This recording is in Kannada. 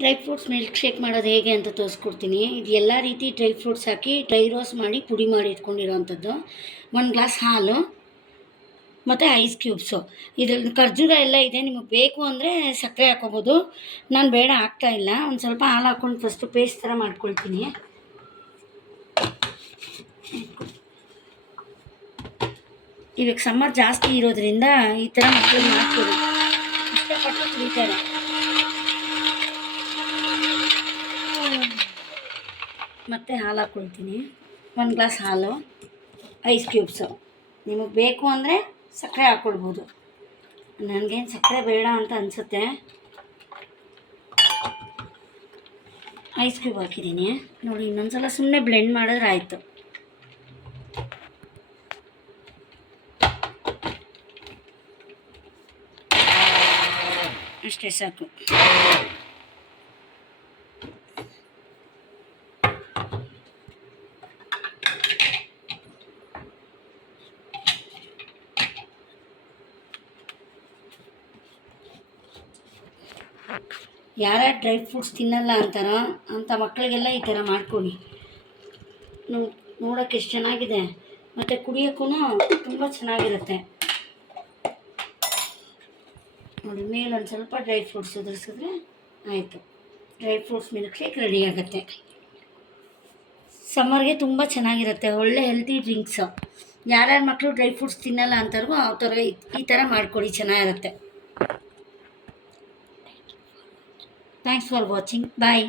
ಡ್ರೈ ಫ್ರೂಟ್ಸ್ ಮಿಲ್ಕ್ ಶೇಕ್ ಮಾಡೋದು ಹೇಗೆ ಅಂತ ತೋರಿಸ್ಕೊಡ್ತೀನಿ. ಇದು ಎಲ್ಲ ರೀತಿ ಡ್ರೈ ಫ್ರೂಟ್ಸ್ ಹಾಕಿ ಡ್ರೈ ರೋಸ್ಟ್ ಮಾಡಿ ಪುಡಿ ಮಾಡಿ ಇಟ್ಕೊಂಡಿರೋವಂಥದ್ದು. 1 ಗ್ಲಾಸ್ ಹಾಲು ಮತ್ತು ಐಸ್ ಕ್ಯೂಬ್ಸು. ಇದರಲ್ಲಿ ಖರ್ಜೂರ ಎಲ್ಲ ಇದೆ, ನಿಮಗೆ ಬೇಕು ಅಂದರೆ ಸಕ್ಕರೆ ಹಾಕ್ಕೋಬೋದು. ನಾನು ಬೇಡ ಹಾಕ್ತಾಯಿಲ್ಲ. ಒಂದು ಸ್ವಲ್ಪ ಹಾಲು ಹಾಕ್ಕೊಂಡು ಫಸ್ಟು ಪೇಸ್ಟ್ ಥರ ಮಾಡ್ಕೊಳ್ತೀನಿ. ಇವಾಗ ಸಮ್ಮರ್ ಜಾಸ್ತಿ ಇರೋದ್ರಿಂದ ಈ ಥರ ಮಕ್ಕಳು ಮಾಡ್ಕೊಡಿ, ಇಷ್ಟಪಟ್ಟು ಕುಡಿತಾರೆ. ಮತ್ತು ಹಾಲು ಹಾಕ್ಕೊಳ್ತೀನಿ. 1 ಗ್ಲಾಸ್ ಹಾಲು, ಐಸ್ ಕ್ಯೂಬ್ಸು. ನಿಮಗೆ ಬೇಕು ಅಂದರೆ ಸಕ್ಕರೆ ಹಾಕ್ಕೊಳ್ಬೋದು. ನನಗೇನು ಸಕ್ಕರೆ ಬೇಡ ಅಂತ ಅನಿಸುತ್ತೆ. ಐಸ್ ಕ್ಯೂಬ್ ಹಾಕಿದ್ದೀನಿ ನೋಡಿ. ಇನ್ನೊಂದು ಸಲ ಸುಮ್ಮನೆ ಬ್ಲೆಂಡ್ ಮಾಡಿದ್ರೆ ಆಯಿತು. ಅಷ್ಟೇ ಸಾಕು. ಯಾರ್ಯಾರು ಡ್ರೈ ಫ್ರೂಟ್ಸ್ ತಿನ್ನಲ್ಲ ಅಂತಾರೋ ಅಂಥ ಮಕ್ಕಳಿಗೆಲ್ಲ ಈ ಥರ ಮಾಡ್ಕೊಳ್ಳಿ. ನೋಡೋಕ್ಕೆ ಎಷ್ಟು ಚೆನ್ನಾಗಿದೆ, ಮತ್ತು ಕುಡಿಯೋಕ್ಕೂ ತುಂಬ ಚೆನ್ನಾಗಿರುತ್ತೆ ನೋಡಿ. ಮೇಲೊಂದು ಸ್ವಲ್ಪ ಡ್ರೈ ಫ್ರೂಟ್ಸ್ ಉದುರಿಸಿದ್ರೆ ಆಯಿತು. Dry fruits milkshake ready ಆಗುತ್ತೆ. ಸಮ್ಮರ್ಗೆ ತುಂಬ ಚೆನ್ನಾಗಿರುತ್ತೆ, ಒಳ್ಳೆ ಹೆಲ್ತಿ ಡ್ರಿಂಕ್ಸು. ಯಾರ್ಯಾರು ಮಕ್ಕಳು ಡ್ರೈ ಫ್ರೂಟ್ಸ್ ತಿನ್ನಲ್ಲ ಅಂತಾರೋ ಆ ಥರ ಈ ಥರ ಮಾಡ್ಕೊಳ್ಳಿ, ಚೆನ್ನಾಗಿರುತ್ತೆ. Thanks for watching. Bye.